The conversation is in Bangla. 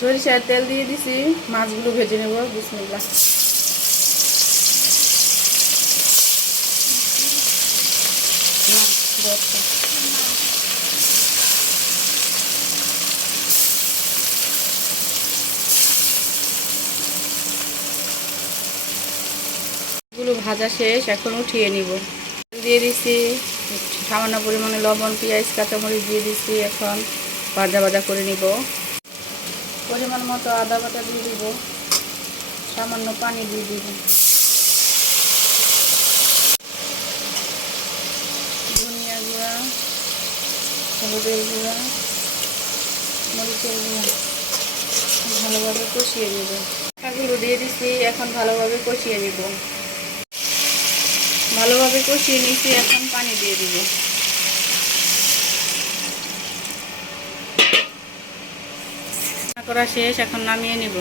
সরিষার তেল দিয়ে দিছি, মাছগুলো ভেজে নেব। বিসমিল্লাহ। গুলো ভাজা শেষ, এখন উঠিয়ে নিব। দিয়ে দিছি সামান্য পরিমাণে লবণ, পেঁয়াজ, কাঁচামরিচ দিয়ে দিছি। এখন ভাজা ভাজা করে নিব। পরিমাণ মতো আদা বাটা দিয়ে দিব, সামান্য পানি দিয়ে দিব, ধনিয়া গুঁড়া, হলুদের গুঁড়া, মরিচের গুঁড়া, ভালোভাবে কষিয়ে নেব। টাকাগুলো দিয়ে দিচ্ছি, এখন ভালোভাবে কষিয়ে নিব। ভালোভাবে কষিয়ে নিচ্ছি, এখন পানি দিয়ে দিব। রান্না করা শেষ, এখন নামিয়ে নিব।